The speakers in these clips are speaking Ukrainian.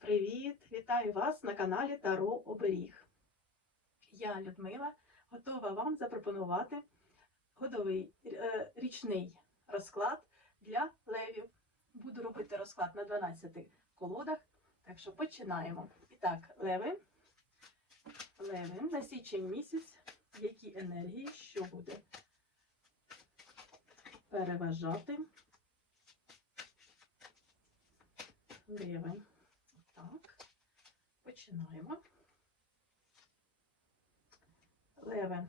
Привіт-привіт! Вітаю вас на каналі Таро Оберіг. Я Людмила, готова вам запропонувати годовий е, річний розклад для левів. Буду робити розклад на 12 колодах, так що починаємо. І так, леви, леви на січень місяць, які енергії, що буде переважати леви. Так, починаємо. Леве.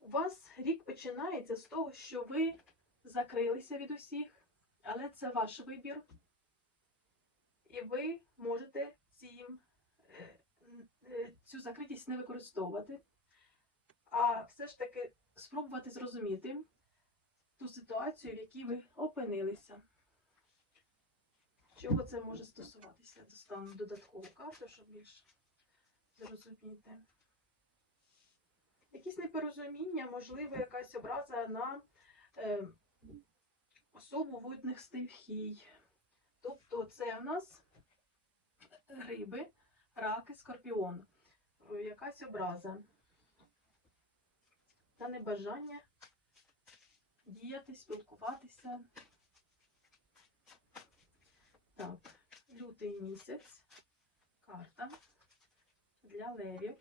У вас рік починається з того, що ви закрилися від усіх, але це ваш вибір. І ви можете цим, е, е, цю закритість не використовувати, а все ж таки спробувати зрозуміти ту ситуацію, в якій ви опинилися. Чого це може стосуватися? Достану додаткову карту, щоб більш зрозуміти. Якісь непорозуміння, можливо, якась образа на е, особу водних стихій. Тобто це у нас риби, раки, скорпіон. Е, Якась образа. Та небажання діяти, спілкуватися. Так, лютий місяць, карта для левів.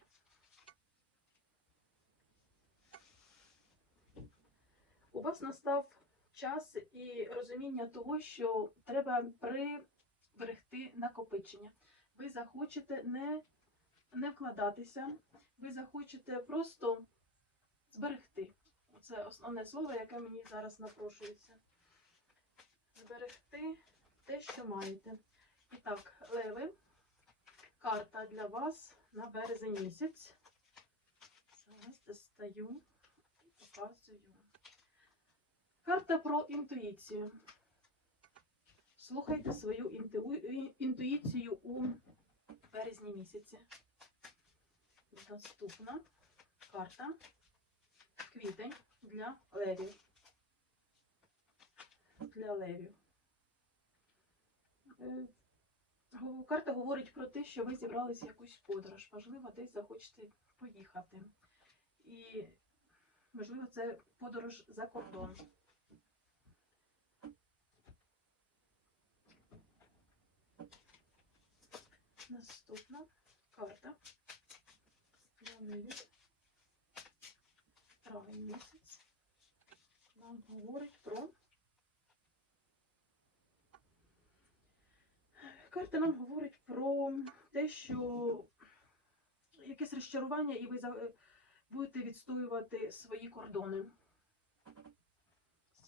У вас настав час і розуміння того, що треба приберегти накопичення. Ви захочете не, не вкладатися, ви захочете просто зберегти. Це основне слово, яке мені зараз напрошується. Зберегти те, що маєте. І так, леви, карта для вас на березень місяць. Зараз достаю і показую. Карта про інтуїцію. Слухайте свою інту... інтуїцію у березні місяці. Наступна карта квітень для левів. Для левів. Карта говорить про те, що ви зібралися якусь подорож. Можливо, десь захочете поїхати. І, можливо, це подорож за кордон. Наступна карта левів. Травень місяць. Нам говорить про Карта нам говорить про те, що якесь розчарування, і ви будете відстоювати свої кордони.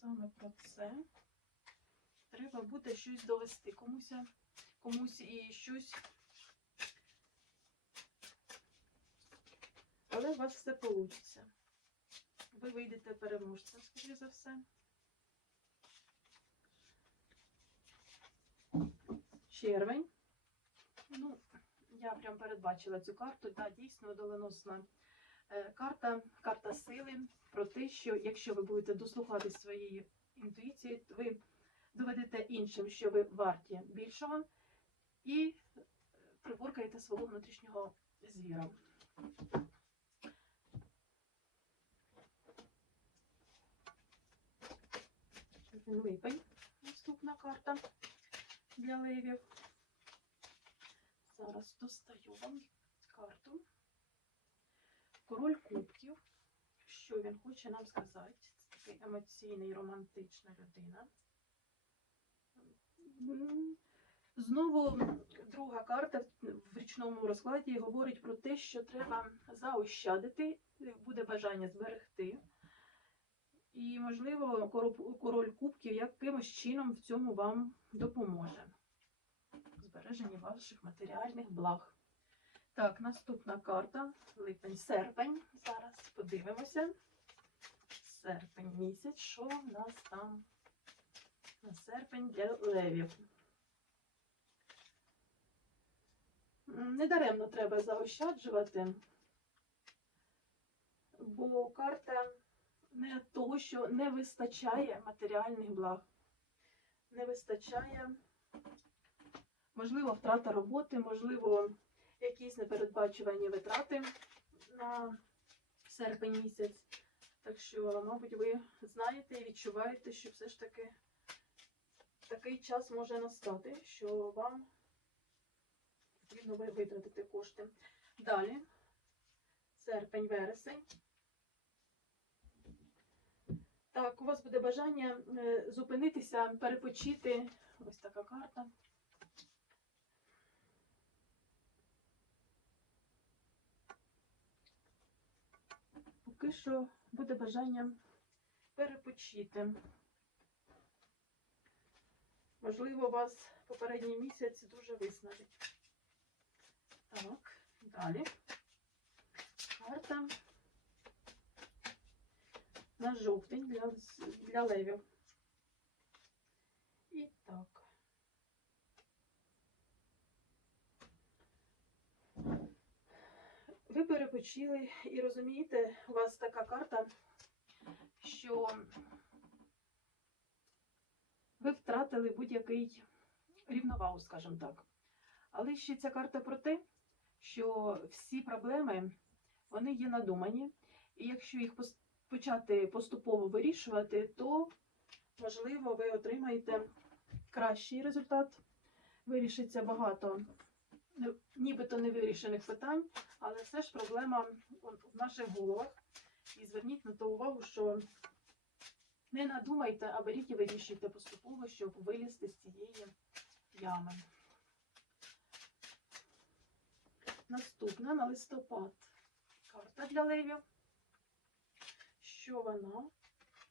Саме про це треба буде щось довести комусь, комусь і щось. Але у вас все вийде. Ви вийдете переможцем, скоріше за все. Червень. Ну, я прям передбачила цю карту. Да, дійсно доленосна е, карта, карта сили про те, що якщо ви будете дослухати своєї інтуїції, то ви доведете іншим, що ви варті більшого, і приборкаєте свого внутрішнього звіра. Липень. Для левів. Зараз достаю вам карту. Король кубків. Що він хоче нам сказати? Це такий емоційний, романтична людина. Знову друга карта в річному розкладі говорить про те, що треба заощадити, буде бажання зберегти. І, можливо, король кубків якимось чином в цьому вам допоможе. Збереження ваших матеріальних благ. Так, наступна карта. Липень, серпень. Зараз подивимося. Серпень місяць. Що в нас там на серпень для левів? Недаремно треба заощаджувати, бо карта того, що не вистачає матеріальних благ, не вистачає Можливо, втрата роботи, можливо, якісь непередбачувані витрати на серпень місяць. Так що, мабуть, ви знаєте і відчуваєте, що все ж таки такий час може настати, що вам потрібно ви- витратити кошти. Далі, серпень, вересень. Так, у вас буде бажання е, зупинитися, перепочити. Ось така карта. Поки що буде бажання перепочити. Можливо, вас попередній місяць дуже виснажить. Так, далі. Карта на жовтень для, для левів. І так. Ви перепочили і розумієте, у вас така карта, що ви втратили будь-який рівновагу, скажімо так. Але ще ця карта про те, що всі проблеми вони є надумані, і якщо їх почати поступово вирішувати, то можливо ви отримаєте кращий результат. Вирішиться багато ну, нібито невирішених питань, але все ж проблема в наших головах. І зверніть на то увагу, що не надумайте, а беріть і вирішуйте поступово, щоб вилізти з цієї ями. Наступна на листопад. Карта для левів. Що вона?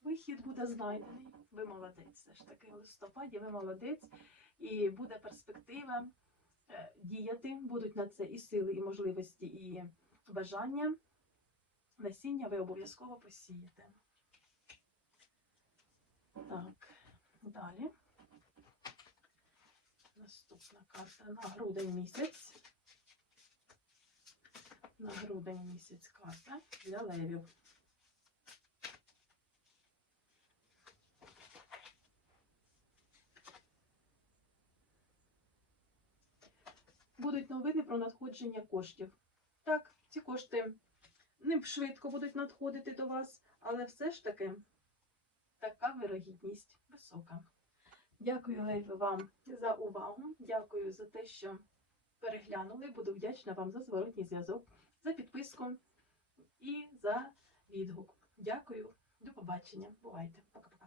Вихід буде знайдений. Ви молодець. Все ж таки, в листопаді ви молодець. І буде перспектива е, діяти. Будуть на це і сили, і можливості, і бажання. Насіння ви обов'язково посієте. Так, далі. Наступна карта на грудень місяць. На грудень місяць карта для левів. Будуть новини про надходження коштів. Так, ці кошти не швидко будуть надходити до вас, але все ж таки така вирогідність висока. Дякую, Лейве, вам за увагу. Дякую за те, що переглянули. Буду вдячна вам за зворотній зв'язок, за підписку і за відгук. Дякую, до побачення. Бувайте. Пока-пока.